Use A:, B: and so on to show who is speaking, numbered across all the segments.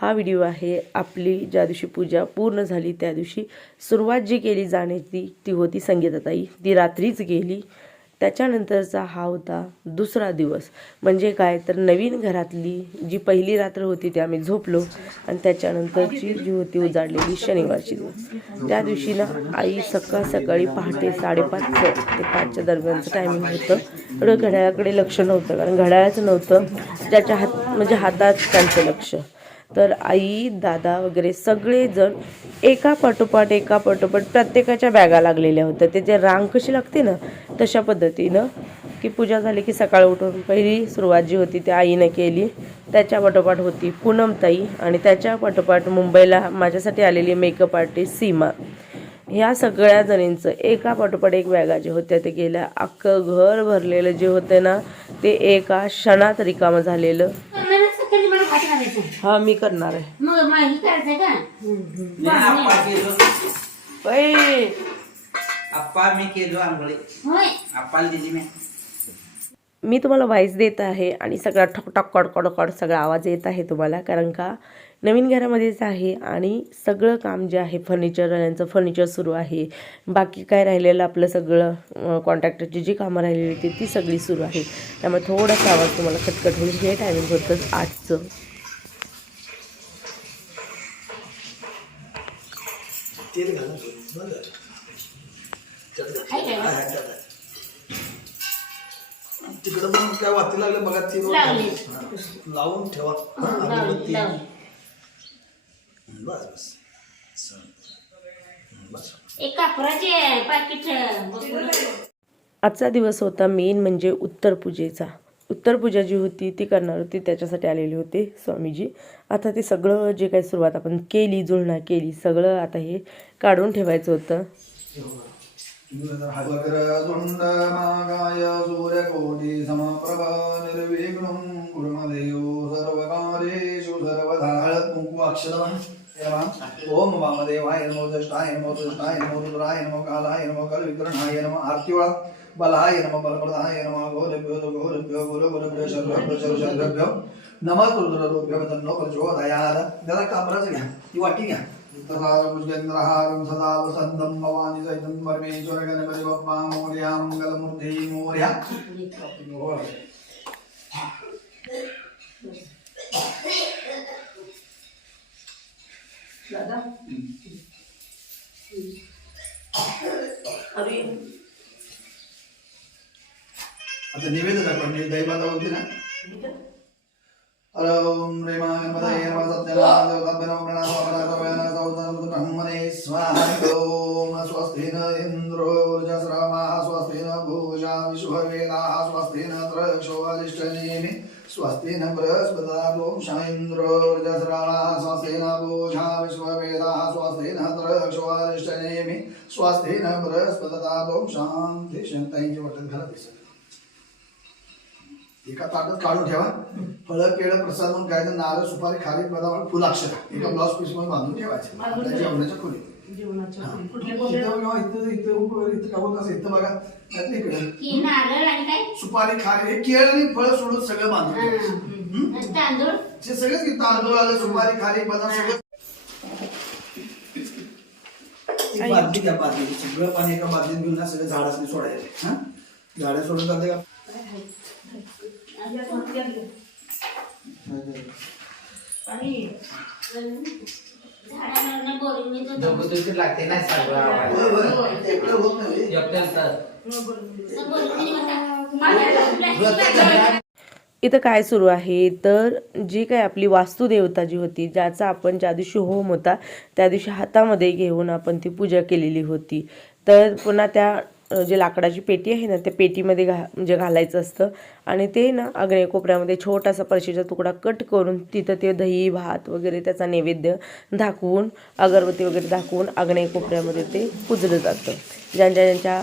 A: हा व्हिडिओ आहे आपली ज्या दिवशी पूजा पूर्ण झाली त्या दिवशी सुरुवात जी केली जाण्याची ती होती संगीताताई. ती रात्रीच गेली. त्याच्यानंतरचा हा होता दुसरा दिवस. म्हणजे काय? तर नवीन घरातली जी पहिली रात्र होती ती आम्ही झोपलो आणि त्याच्यानंतरची जी होती उजाडलेली शनिवारची दिवस. त्या दिवशी ना आई सकाळ सकाळी पहाटे साडेपाच ते पाचच्या दरम्यानचं टायमिंग होतं. एवढं घड्याळाकडे लक्ष नव्हतं कारण घड्याळाचं नव्हतं. ज्याच्या हात म्हणजे हातात त्यांचं लक्ष. तर आई दादा वगैरे सगळेजण एका पाठोपाठ एका पाठोपाठ प्रत्येकाच्या बॅगा लागलेल्या होत्या. ते जे रांग कशी लागते ना तशा पद्धतीनं की पूजा झाली की सकाळ उठून पहिली सुरुवात जी होती ती आईनं केली. त्याच्या पाठोपाठ होती पूनमताई आणि त्याच्या पाठोपाठ मुंबईला माझ्यासाठी आलेली मेकअप आर्टिस्ट सीमा. ह्या सगळ्या जणींचं एका पाठोपाठ एक बॅगा जे होत्या ते गेल्या अख्खं घर भरलेलं जे होतं ना ते एका क्षणात रिकामं झालेलं
B: करणारच कधी मला भात घालायचं
A: हा मी करणार आहे.
B: मग का?
C: मी आप्पा केलो.
A: बाई,
C: आप्पा मी केलो आंघोळी.
B: होय.
C: आप्पाला दिली मी.
A: मी तुम्हाला व्हाईस देत आहे आणि सगळा ठक ठक कड कड कड सगळा आवाज येत आहे तुम्हाला. कारण का? नवीन घरामध्येच आहे आणि सगळं काम जे आहे फर्निचर यांचं फर्निचर सुरू आहे बाकी काय राहिलेलं आपलं सगळं कॉन्ट्रॅक्टरची जी कामं राहिलेली होती ती सगळी सुरू आहे त्यामुळे थोडासा आवाज तुम्हाला खटखट होईल हे टायमिंग होतंच आजचं.
D: तिकडं पण काय वाती लागलं बघा. हा. लावून ठेवा हा,
B: लावली,
D: अगरबत्ती.
B: लावली.
D: बस बस
B: एक कापराचे पाकिट
A: आजचा दिवस होता मेन म्हणजे उत्तर पूजेचा उत्तर पूजा जी होती ती करणार होती त्याच्यासाठी आलेले होते स्वामीजी आता ते सगळं जे काही सुरुवात आपण केली जुळणा केली सगळं आता हे काढून ठेवायचं होतं
D: अक्षरवान ओम वामदेवाय नमो दष्टाय नमो दष्टाय नमो रुद्राय नमो कालाय नमो कलविक्रणाय नमो आरतीवळा बलाय नमो बलप्रदाय नमो घोरभ्यो तो घोरभ्यो गुरु गुरुभ्यो शर्वभ्यो शर्व शर्वभ्यो नमः रुद्ररूप्यो तन्नो प्रचोदयात् त्याला कापराचं घ्या ती वाटी घ्या पुष्पेंद्रहारं सदा वसन्तं भवानी सहितं परमेश्वर गणपती बाप्पा मोर्या मंगलमूर्ती मोर्या आता निवेदन आपण दैवाला होती ना ओम गणपतये नमः सत्यनारायण देवताभ्यो नमः प्रणामः सौदं ब्रह्मणे स्वाहा ओम स्वस्ति न इन्द्रो ऊर्जस्रवः स्वस्ति न भूषा विश्ववेदाः स्वस्ति न त्रक्षो स्वस्ति न बृहस्पतिर्गों शाइन्द्रो ऊर्जस्रवः स्वस्ति न भूषा विश्ववेदाः स्वस्ति न त्रक्षो अरिष्टनेमि स्वस्ति न बृहस्पतिर्गों शान्ति शांताईंची वाटत घरात एका ताटात काढून ठेवा. फळं केळं प्रसाद म्हणून काय नारळ सुपारी खारी बदाम फुल अक्षर एका ब्लाउज पीसमध्ये बांधून ठेवायचे. जेवणाच्या खोलीत. हा. इथं बघा, इथं इथं उभं- इथं का बघ कसं इथं बघा त्यातलं इकडे.
B: की नारळ आणि काय?
D: सुपारी खारी हे केळ आणि फळं सोडून सगळं बांधून
B: हा. आणि तांदूळ?
D: हे सगळंच की तांदूळ आलं सुपारी खारी बदाम सगळं. एक बादली घ्या बादली. सगळं पाणी एका बादलीत घेऊन ना सगळं झाडासनी सोडायचे. हा? झाडं सोडून जाते का?
B: झाडांना बोरिंग
C: डोकं लागते ना सगळं आवाज.
D: होय, होय. ते इकडे होत नाही
C: एकट्याला तर
A: इथं काय सुरू आहे? तर जी काय आपली वास्तुदेवता जी होती ज्याचा आपण ज्या दिवशी होम होता त्या दिवशी हातामध्ये घेऊन आपण ती पूजा केलेली होती. तर पुन्हा त्या अ, जे लाकडाची पेटी आहे ना त्या पेटीमध्ये घा म्हणजे घालायचं असतं. आणि ते ना आग्नेय कोपऱ्यामध्ये छोटासा परशीचा तुकडा कट करून तिथं ते दही भात वगैरे त्याचा नैवेद्य दाखवून अगरबत्ती वगैरे दाखवून आग्नेय कोपऱ्यामध्ये ते पुजलं जातं. ज्यांच्या ज्यांच्या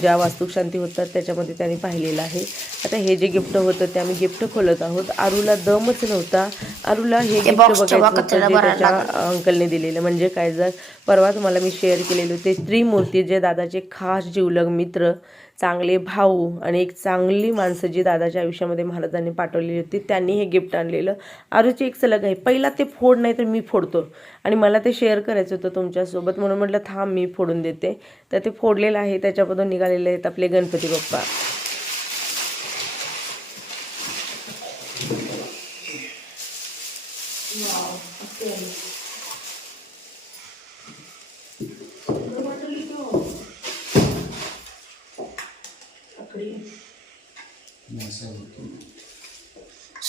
A: ज्या वास्तुक शांती होतात त्याच्यामध्ये त्यांनी पाहिलेलं आहे. आता हे जे गिफ्ट होतं ते आम्ही गिफ्ट खोलत आहोत. आरूला दमच नव्हता. आरूला हे गिफ्ट बघायचं होतं जे त्याच्या अंकलने दिलेलं. म्हणजे काय जर परवा तुम्हाला मी शेअर केलेले होते त्रिमूर्ती जे दादाचे खास जीवलग मित्र चांगले भाऊ आणि एक चांगली माणसं जी दादाच्या आयुष्यामध्ये महाराजांनी पाठवलेली होती त्यांनी हे गिफ्ट आणलेलं. आरूची एक सलग आहे पहिला ते फोड नाही तर मी फोडतो. आणि मला ते शेअर करायचं होतं तुमच्यासोबत म्हणून म्हटलं थांब मी फोडून देते. तर ते फोडलेलं आहे त्याच्यामधून निघालेले आहेत आपले गणपती बाप्पा.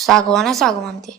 E: सागवान आहे सागवान ते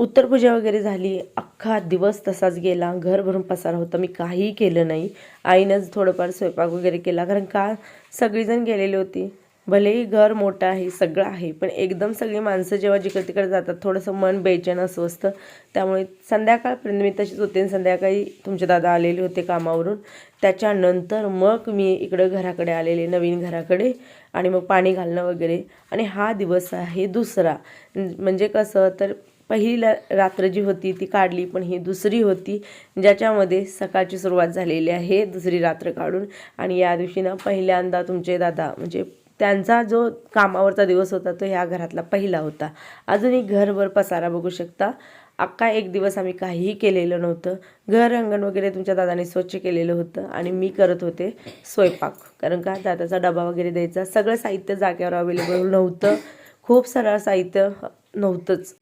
A: उत्तर पूजा वगैरे झाली अख्खा दिवस तसाच गेला घर भरून पसार होता मी काहीही केलं नाही. आईनंच थोडंफार स्वयंपाक वगैरे केला कारण का? सगळीजण गेलेली होती. भलेही घर मोठं आहे सगळं आहे पण एकदम सगळी माणसं जेव्हा जिकडे तिकडे जातात थोडंसं मन बेचैन अस्वस्थ त्यामुळे संध्याकाळपर्यंत मी तशीच होते आणि संध्याकाळी तुमचे दादा आलेले होते कामावरून. त्याच्यानंतर मग मी इकडं घराकडे आलेले नवीन घराकडे आणि मग पाणी घालणं वगैरे. आणि हा दिवस आहे दुसरा. म्हणजे कसं तर पहिली रात्र जी होती ती काढली पण ही दुसरी होती ज्याच्यामध्ये सकाळची सुरुवात झालेली आहे दुसरी रात्र काढून. आणि या दिवशी ना पहिल्यांदा तुमचे दादा म्हणजे त्यांचा जो कामावरचा दिवस होता तो ह्या घरातला पहिला होता. अजूनही घरभर पसारा बघू शकता. अख्खा एक दिवस आम्ही काहीही केलेलं नव्हतं. घर अंगण वगैरे तुमच्या दादाने स्वच्छ केलेलं होतं आणि मी करत होते स्वयंपाक. कारण का? दादाचा डबा वगैरे द्यायचा. सगळं साहित्य जाग्यावर अवेलेबल नव्हतं. खूप सारं साहित्य नव्हतंच.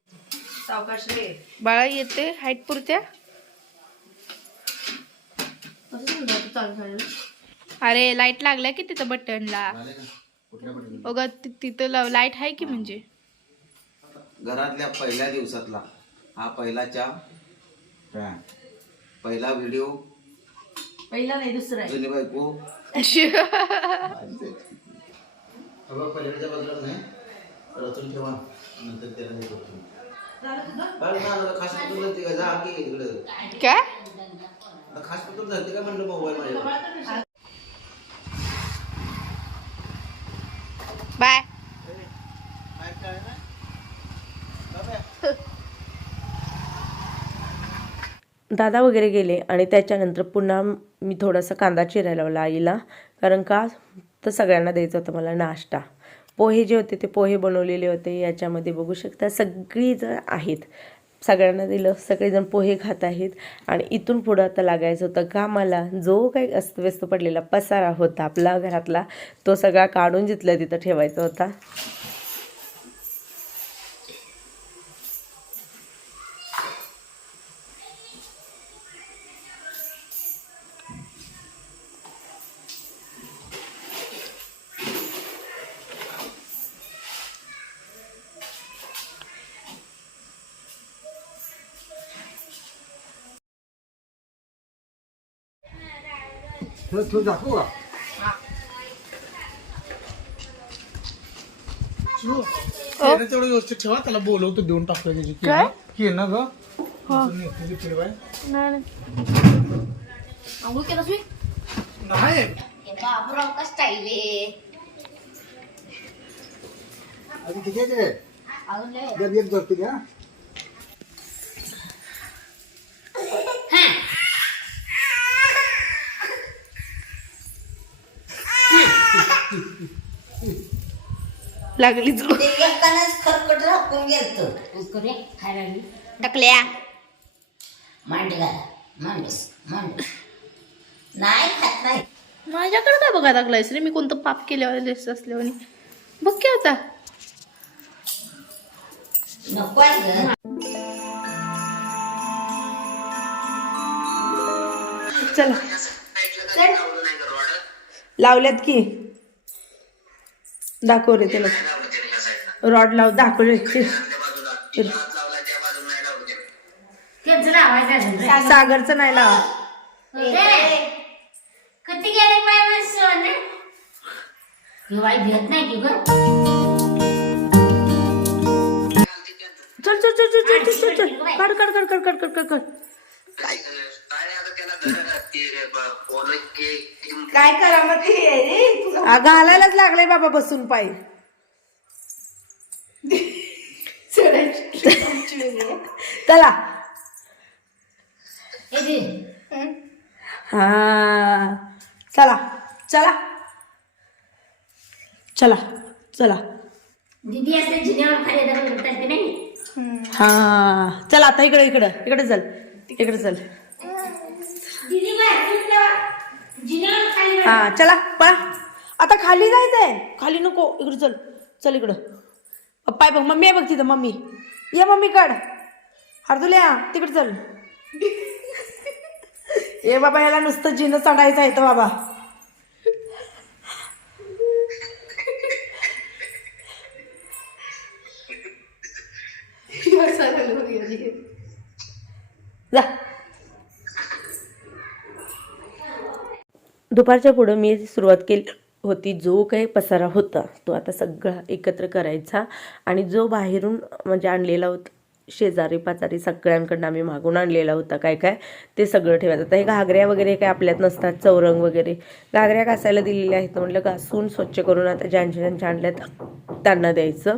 E: बाळा येते. हाईट पुरत्या? अरे लाइट लागल्या की तिथं बटनला बघा तिथं लाइट आहे की म्हणजे?
C: घरातल्या पहिल्या दिवसातला. हा पहिलाच्या पहिला व्हिडिओ
A: पहिला नाही दुसरा
C: जुनी बायको. नाही. रचून ठेवा. नंतर त्याला हे करतो.
E: काय?
C: खास पत्र का म्हणलं मोबाईल माझ्यावर?
E: बाय.
A: दादा वगैरे गेले आणि त्याच्यानंतर पुन्हा मी थोडासा कांदा चिरायला लावला आईला. कारण का? तर सगळ्यांना द्यायचं होतं मला नाश्ता. पोहे जे होते ते पोहे बनवलेले होते. याच्यामध्ये बघू शकता सगळीजण आहेत. सगळ्यांना दिलं. सगळेजण पोहे खात आहेत. आणि इथून पुढं आता लागायचं होतं कामाला. जो काही अस्तव्यस्त पडलेला पसारा होता आपला घरातला तो सगळा काढून जिथल्या तिथं ठेवायचा होता.
F: तेवढं व्यवस्थित ठेवा त्याला बोलवतो देऊन टाकतो त्याची की
E: काय?
F: की ना ग? नेतेली फिरवाय. नाही
B: बाबूराव का स्टाईल आहे
F: अजून किती आहे ते?
B: अजून लय.
F: जर एक धरते का
E: लागली
B: खरकट राखून गेलतो. खायला
E: टाकल्या
B: मांड घाला. मांडस मांड नाही खात नाही.
E: माझ्याकडे काय बघा लागलायस रे? मी कोणतं पाप केल्यावर दिसत असल्यावर बघ की आता.
B: नको आहे
A: चला. लावल्यात की. दाखव रे त्याला. रॉड लाव दाखव रे. सागरचं नाही लाव.
B: किती गेले चल चल
A: चल चल चल चल चल चल. चल चल कर कर कर कर कर कर कर
E: काय करा मग ते
A: घालायलाच लागलाय बाबा बसून पाय. चला.
B: ए दे.
A: हा चला चला. चला चला. हा चला आता इकडे इकडे इकडे चल इकडे चल
B: दीदी बाहेर जिन्यावर खाली
A: हा चला पळा. आता खाली जायचंय. खाली नको इकडे चल. चल इकडं. पाय बघ मम्मी आहे बघ तिथं मम्मी. ये मम्मी काढ हरदुल्या तिकडे चल. ए बाबा याला नुसतं जिनं चढायचं आहे तर बाबा. जा. दुपारच्या पुढं मी सुरुवात केली होती जो काही पसारा होता तो आता सगळा एकत्र करायचा. आणि जो बाहेरून म्हणजे आणलेला होता शेजारी पाजारी सगळ्यांकडनं आम्ही मागून आणलेला होता काय काय ते सगळं ठेवायचं. आता हे घागऱ्या वगैरे काय आपल्यात नसतात चौरंग वगैरे. घागऱ्या घासायला दिलेल्या आहेत म्हटलं घासून स्वच्छ करून आता ज्यांच्या ज्यांच्या आणल्यात त्यांना द्यायचं.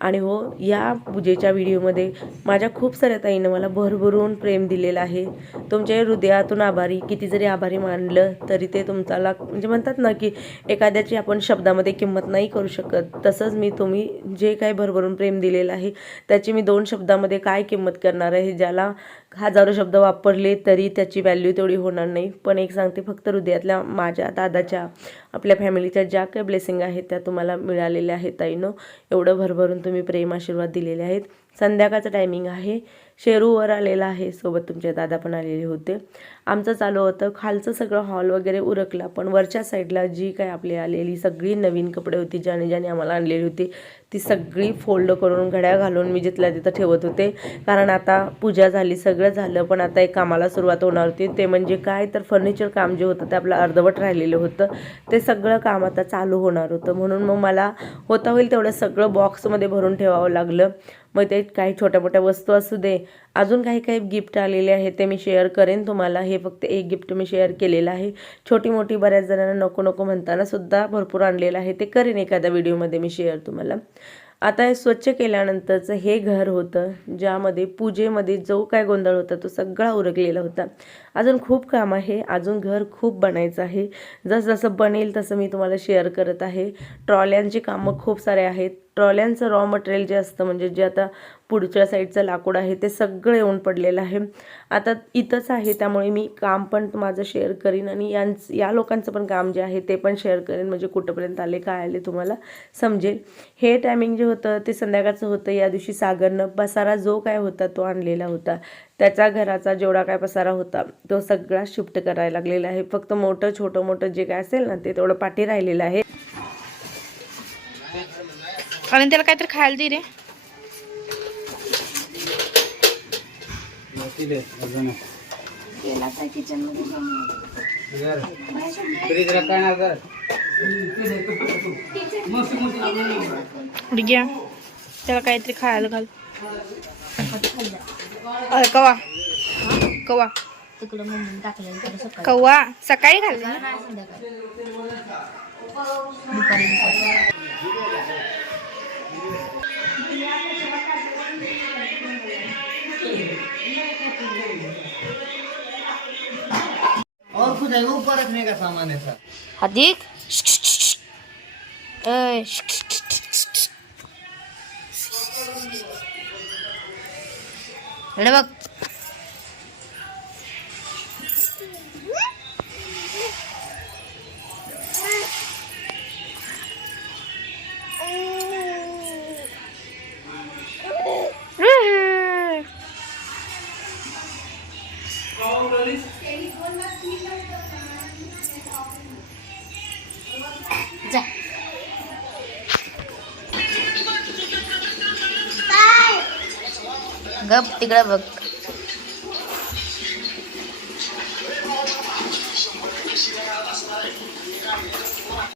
A: आणि हो या पूजेच्या व्हिडिओमध्ये माझ्या खूप साऱ्या ताईनं मला भरभरून प्रेम दिलेलं आहे. तुमच्या हृदयातून आभारी किती जरी आभारी मानलं तरी ते तुमचाला म्हणजे म्हणतात ना की एखाद्याची आपण शब्दामध्ये किंमत नाही करू शकत. तसंच मी तुम्ही जे काही भरभरून प्रेम दिलेलं आहे त्याची मी दोन शब्दामध्ये काय किंमत करणार आहे ज्याला हजारो शब्द वापरले तरी त्याची व्हॅल्यू तेवढी होणार नाही. पण एक सांगते फक्त हृदयातल्या माझ्या दादाच्या आपल्या फॅमिलीच्या ज्या काही ब्लेसिंग आहेत त्या तुम्हाला मिळालेल्या आहेत ताईनं. एवढं भरभरून तुम्ही प्रेम आशीर्वाद दिलेले आहेत. संध्याकाळचं टायमिंग आहे. शेरूवर आलेला आहे. सोबत तुमचे दादा पण आलेले होते. आमचं चालू होतं. खालचं सगळं हॉल वगैरे उरकला. पण वरच्या साईडला जी काय आपली आलेली सगळी नवीन कपडे होती ज्याने ज्याने आम्हाला आणलेली होती ती सगळी फोल्ड करून घड्या घालून मी जिथल्या तिथं ठेवत होते. कारण आता पूजा झाली सगळं झालं पण आता एक कामाला सुरुवात होणार होती. ते म्हणजे काय? तर फर्निचर काम जे होतं ते आपलं अर्धवट राहिलेलं होतं. ते सगळं काम आता चालू होणार होतं. म्हणून मग मला होता होईल तेवढं सगळं बॉक्समध्ये भरून ठेवावं लागलं. मग ते काही छोट्या मोठ्या वस्तू असू दे अजून काही काही गिफ्ट आलेले आहेत ते मी शेअर करेन तुम्हाला. हे फक्त एक गिफ्ट मी शेअर केलेलं आहे. छोटी मोठी बऱ्याच जणांना नको नको म्हणताना सुद्धा भरपूर आणलेलं आहे. ते करेन एखाद्या व्हिडिओमध्ये मी शेअर तुम्हाला. आता हे स्वच्छ केल्यानंतरचं हे घर होतं ज्यामध्ये पूजेमध्ये जो काय गोंधळ होता तो सगळा उरकलेला होता. अजून खूप काम आहे. अजून घर खूप बनायचं आहे. जसं जसं बनेल तसं मी तुम्हाला शेअर करत आहे. ट्रॉल्यांची कामं खूप सारे आहेत. ट्रॉल्यांचं रॉ मटेरियल जे असतं म्हणजे जे आता पुढच्या साईडचं लाकूड आहे ते सगळं येऊन पडलेलं आहे. आता इथंच आहे त्यामुळे मी काम पण माझं शेअर करीन आणि यांच या लोकांचं पण काम जे आहे ते पण शेअर करेन. म्हणजे कुठंपर्यंत आले काय आले तुम्हाला समजेल. हे टायमिंग जे होतं ते संध्याकाळचं होतं. या दिवशी सागरनं पसारा जो काय होता तो आणलेला होता. त्याचा घराचा जेवढा काय पसारा होता तो सगळा शिफ्ट करायला लागलेला आहे. फक्त मोठं छोटं मोठं जे काय असेल ना ते तेवढं पाठी राहिलेलं आहे.
E: आणि त्याला काहीतरी खायला दे रे. घ्या. त्याला काहीतरी खायला घाल. अरे कवा? कवा?
B: तिकडं टाकलेलं सकाळी
E: कवा? सकाळी
B: घाल संध्याकाळी
C: और कुछ है ऊपर रखने का सामान है सर।
E: इकडे बघ
G: गप तिकडं बघ.